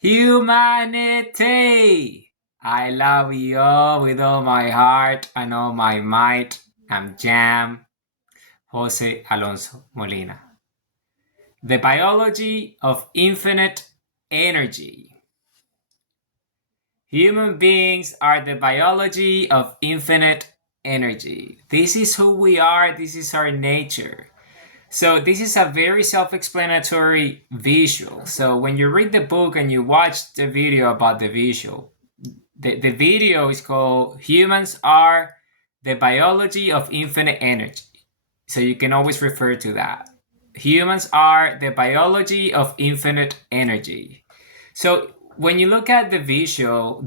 Humanity! I love you all with all my heart and all my might. I'm Jam, Jose Alonso Molina. The biology of infinite energy. Human beings are the biology of infinite energy. This is who we are, this is our nature. So this is a very self-explanatory visual. So when you read the book and you watch the video about the visual, the video is called Humans Are the Biology of Infinite Energy. So you can always refer to that. Humans are the biology of infinite energy. So when you look at the visual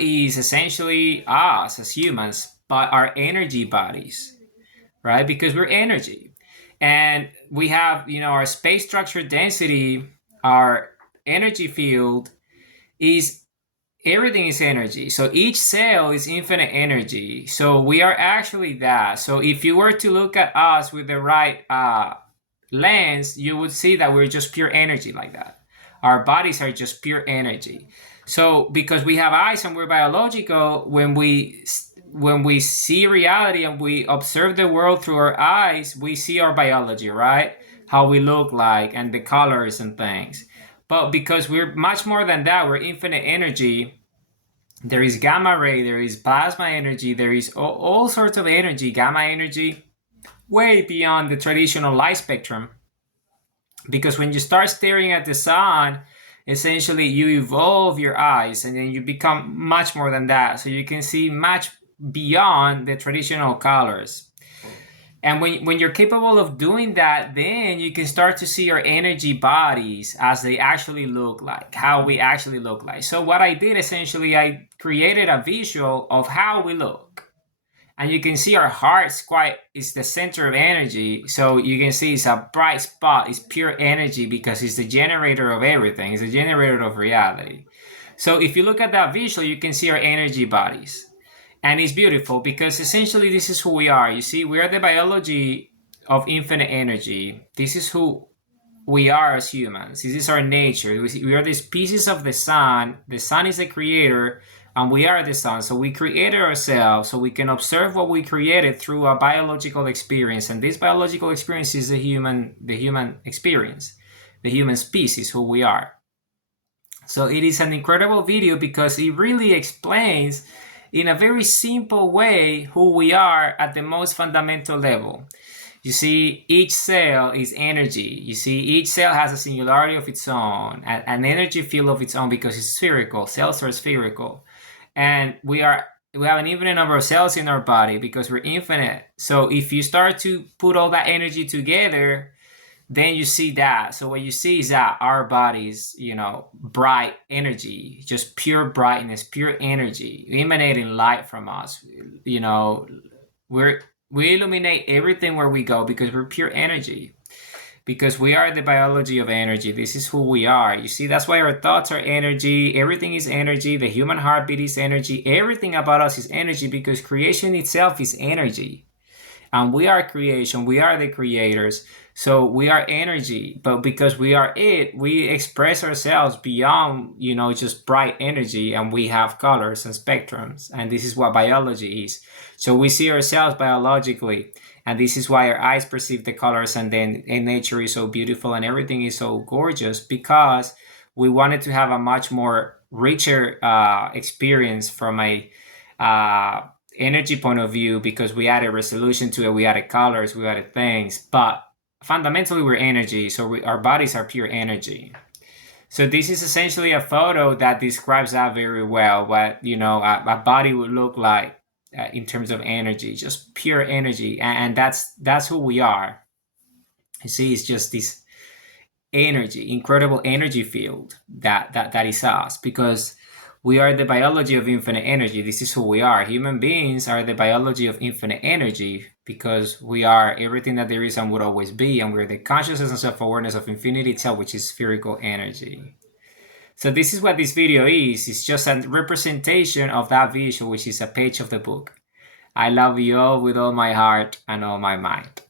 is essentially us as humans, but our energy bodies, right? Because we're energy. And we have, our space structure density, our energy field is everything is energy. So each cell is infinite energy. So we are actually that. So if you were to look at us with the right lens, you would see that we're just pure energy like that. Our bodies are just pure energy. So because we have eyes and we're biological, when we see reality and we observe the world through our eyes, we see our biology, right? How we look like and the colors and things. But because we're much more than that, we're infinite energy. There is gamma ray, there is plasma energy, there is all sorts of energy, gamma energy, way beyond the traditional light spectrum. Because when you start staring at the sun, essentially you evolve your eyes and then you become much more than that. So you can see much beyond the traditional colors. And when you're capable of doing that, then you can start to see your energy bodies as they actually look like, how we actually look like. So what I did essentially, I created a visual of how we look. And you can see our heart's is the center of energy. So you can see it's a bright spot, it's pure energy because it's the generator of everything, it's the generator of reality. So if you look at that visual, you can see our energy bodies. And it's beautiful because essentially this is who we are. You see, we are the biology of infinite energy. This is who we are as humans. This is our nature. We are these pieces of the sun. The sun is the creator and we are the sun. So we created ourselves so we can observe what we created through a biological experience. And this biological experience is the human experience, the human species, who we are. So it is an incredible video because it really explains in a very simple way who we are at the most fundamental level. You see, each cell is energy. You see, each cell has a singularity of its own, an energy field of its own because it's spherical. Cells are spherical. And we have an infinite number of cells in our body because we're infinite. So if you start to put all that energy together, then you see that. So what you see is that our bodies, bright energy, just pure brightness, pure energy, emanating light from us. We illuminate everything where we go because we're pure energy. Because we are the biology of energy. This is who we are. You see, that's why our thoughts are energy. Everything is energy. The human heartbeat is energy. Everything about us is energy because creation itself is energy. And we are creation. We are the creators. So we are energy. But because we are it, we express ourselves beyond, just bright energy. And we have colors and spectrums. And this is what biology is. So we see ourselves biologically. And this is why our eyes perceive the colors, and then nature is so beautiful and everything is so gorgeous because we wanted to have a much more richer experience from a energy point of view because we added resolution to it, we added colors, we added things, but fundamentally we're energy, so our bodies are pure energy. So this is essentially a photo that describes that very well, what a body would look like in terms of energy, just pure energy. And that's who we are. You see, it's just this energy, incredible energy field that is us because we are the biology of infinite energy. This is who we are. Human beings are the biology of infinite energy because we are everything that there is and would always be, and we're the consciousness and self-awareness of infinity itself, which is spherical energy. So this is what this video is. It's just a representation of that visual, which is a page of the book. I love you all with all my heart and all my might.